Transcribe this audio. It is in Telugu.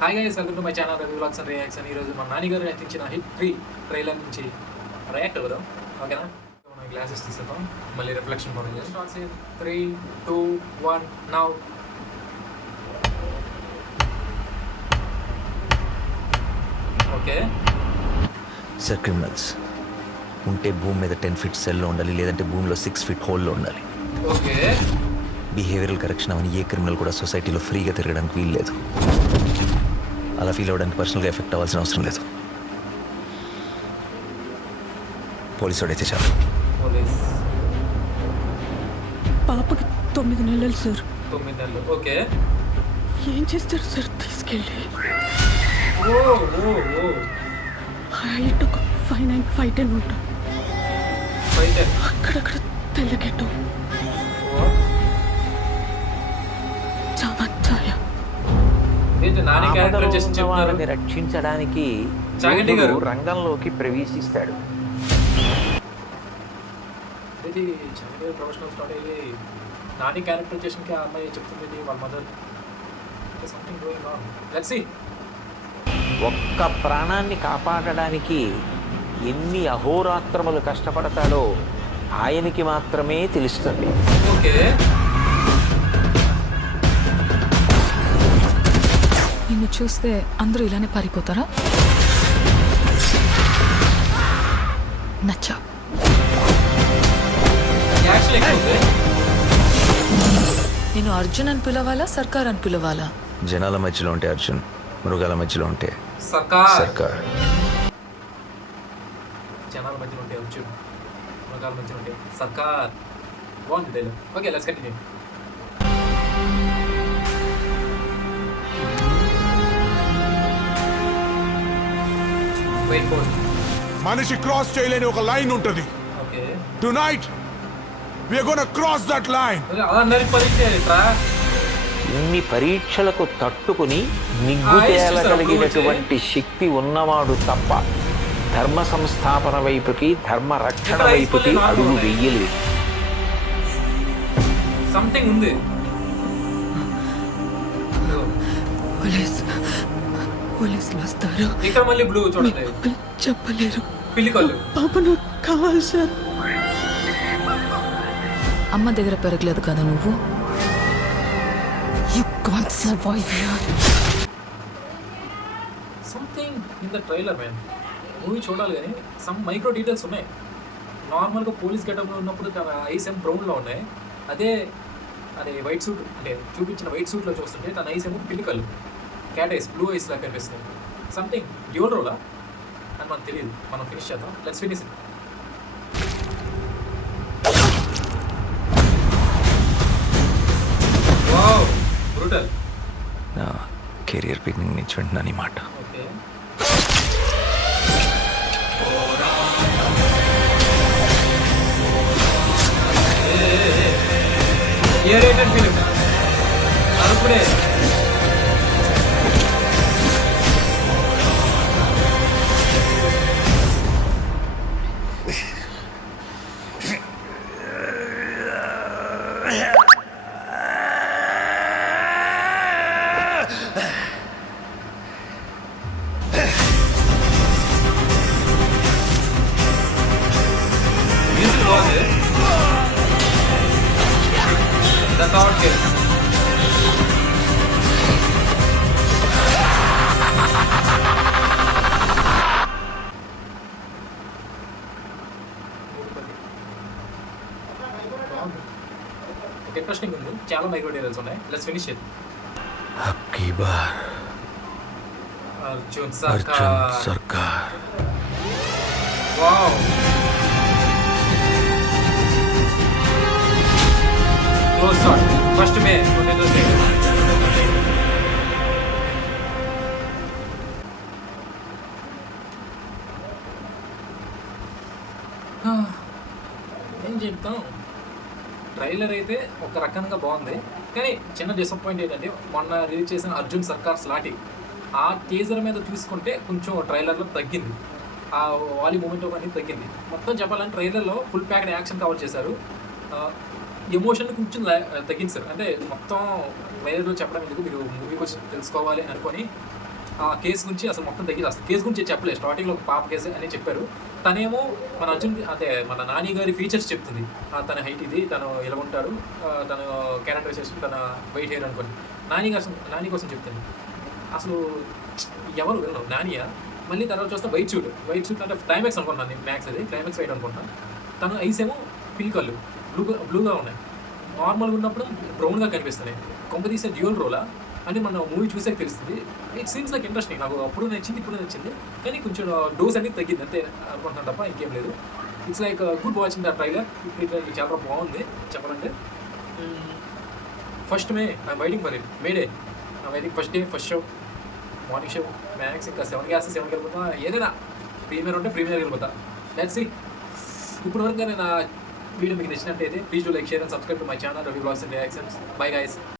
Hi guys, welcome to my channel Ravi vlogs and reaction. ఈరోజు మా నాన్నగారు నటించిన హిట్ 3 ట్రైలర్ నుంచి రియాక్ట్ అవుదాం, ఓకేనా? మనం గ్లాసెస్ తీసేద్దాం, మళ్ళీ రిఫ్లెక్షన్ పడుతుంది. Starts in 3, 2, 1 now. Okay sir, criminals ఉంటే భూమి మీద 10 ఫీట్ సెల్లో ఉండాలి, లేదంటే భూమిలో 6 ఫీట్ హోల్లో ఉండాలి. ఓకే బిహేవియరల్ కరెక్షన్ అవని ఏ క్రిమినల్ కూడా సొసైటీలో ఫ్రీగా తిరగడానికి వీలు లేదు. అలా ఫీల్ అవ్వడానికి పర్సనల్గా ఎఫెక్ట్ అవ్వాల్సిన అవసరం లేదు. పోలీసు వాడైతే చాలు. పోలీస్ పాపకి 9 నెలలు సార్. 9 నెలలు. ఓకే. ఏం చేస్తారు సార్ తీసుకెళ్ళి? ఓ ఓ ఓ హైట్ ఒక 5'9", 5'10" ఉంటా. అయితే అక్కడక్కడ తెల్లగెట్టు చాయ. ఏంటి నాని క్యారెక్టర్ చేసి చెప్తున్నారు? వారిని రక్షించడానికి చాగంటి గారు రంగంలోకి ప్రవేశిస్తాడు. ఇది చాలా ప్రొఫెషనల్ స్టార్ట్ అయ్యి నాని క్యారెక్టర్ చేసిన ఆ అమ్మాయి చెప్తుంది వాళ్ళ mother something going on. Let's see. ఒక్క ప్రాణాన్ని కాపాడడానికి ఎన్ని అహోరాత్రములు కష్టపడతాడో ఆయనకి మాత్రమే తెలుస్తుంది. ఓకే. నిన్ను చూస్తే అందరూ ఇలానే పారిపోతారా? నచ్చా. యాక్షన్ ఎక్కువ ఉంది. నేను అర్జున్ అని పిలవాలా, సర్కార్ అని పిలవాలా? జనాల మధ్యలో ఉంటే అర్జున్, మృగాల మధ్యలో ఉంటే సర్కార్. జనాల మధ్యలో ఉంటే అర్జున్, మృగాల మధ్యలో ఉంటే సర్కార్. బాగుంది dialogue. Okay, let's continue. Wait for. మనిషి క్రాస్ చేయలేని ఒక లైన్ ఉంటది. Okay. Tonight we are gonna cross that line. అందరికి పరిచయం. ఇన్ని పరీక్షలకు తట్టుకుని నిగ్గు తేలగలిగినటువంటి శక్తి ఉన్నవాడు తప్ప ధర్మ సంస్థాపన వైపుకి, ధర్మ రక్షణ వైపుకి అడుగు వెయ్యలేదు. సంథింగ్ ఉంది. పోలీసులు వస్తారు. ఇక్కడ మళ్ళీ బ్లూ చూడండి. చెప్పలేరు. పిల్లికొల్లు. పాప నాకు కావాలి సార్. అమ్మ దగ్గర పెరగలేదు కదా నువ్వు? You can't survive here. Something in the trailer man. Movie చూడాలి కానీ సమ్ మైక్రో డీటెయిల్స్ ఉన్నాయి. నార్మల్గా పోలీస్ గెటప్లో ఉన్నప్పుడు తన ఐస్ ఏమో బ్రౌన్లో ఉన్నాయి. అదే వైట్ సూట్ అంటే చూపించిన వైట్ సూట్లో చూస్తుంటే తన ఐస్ ఏమో పిల్లికల్లు, క్యాట్ ఐస్, బ్లూ ఐస్ లాగా కనిపిస్తుంది. సంథింగ్ డ్యూల్ రోలా అని మనకు తెలియదు. మనం ఫినిష్ చేద్దాం. Let's finish it. Wow, brutal. నా కెరియర్ బిగినింగ్ నుంచి వింటున్నాను ఈ మాట. ఓకే. ఏ రేటెడ్ ఫిలిం అప్పుడే. That's all it is. Interesting ఉంది. చాలా మైక్రో డీటెయిల్స్ ఉన్నాయి. Let's finish it. అబ్కీ బార్ అర్జున్ అర్జున్ సర్కార్. వావ్. Close shot. 1 May 2023. ఏం చెప్తాం, ట్రైలర్ అయితే ఒక రకంగా బాగుంది కానీ చిన్న డిసప్పాయింట్ ఏంటంటే మొన్న రిలీజ్ చేసిన అర్జున్ సర్కార్ స్లాటి ఆ టీజర్ మీద చూసుకుంటే కొంచెం ట్రైలర్లో తగ్గింది. ఆ వాలీ మూమెంట్ అనేది తగ్గింది. మొత్తం చెప్పాలంటే ట్రైలర్లో ఫుల్ ప్యాక్డ్ యాక్షన్ కవర్ చేశారు. ఎమోషన్ కొంచెం తగ్గించారు. అంటే మొత్తం ట్రైలర్లో చెప్పడం ఎందుకు, మీరు మూవీకి వచ్చి తెలుసుకోవాలి అనుకొని ఆ కేసు గురించి అసలు మొత్తం తగ్గి అసలు కేసు గురించి చెప్పలేదు. స్టార్టింగ్లో ఒక పాప కేసు అని చెప్పారు. తనేమో మన అర్జున్ అంటే మన నాని గారి ఫీచర్స్ చెప్తుంది. తన హైట్ ఇది, తను ఇలా ఉంటాడు, తన క్యారెక్టరైజేషన్, తన వైట్ హెయిర్ అనుకోండి. నాని కోసం చెప్తుంది. అసలు ఎవరు వినరు, నానియా. మళ్ళీ తర్వాత చూస్తే వైట్ షూట్ అంటే క్లైమాక్స్ అనుకుంటున్నాను నేను, మ్యాక్స్ అది క్లైమాక్స్ వైట్ అనుకుంటున్నాను. తను ఐస్ ఏమో పింక్ కళ్ళు బ్లూగా ఉన్నాయి. నార్మల్గా ఉన్నప్పుడు బ్రౌన్గా కనిపిస్తున్నాయి. కొంప తీసే డ్యూయల్ రోలా అని మనం మూవీ చూసాక తెలుస్తుంది. It seems like interesting. నాకు అప్పుడు నచ్చింది, ఇప్పుడు నచ్చింది, కానీ కొంచెం డోస్ అనేది తగ్గింది అంతే అనుకుంటున్నాను తప్ప ఇంకేం లేదు. It's like good watching the trailer. ఇప్పుడు చాలా బాగుంది చెప్పాలంటే. First May I'm waiting for it. May day I'm waiting. First day first show, morning show, max ఇంకా 7కి వేస్తే 7కి వెళ్ళిపోతా. ఏదైనా ప్రీమియర్ ఉంటే ప్రీమియర్ వెళ్ళిపోతా. Let's see. ఇప్పుడు వరకు నేను వీడియో మీకు నచ్చినట్టయితే please do like, share and subscribe to my channel Ravi vlogs and reactions. Bye guys.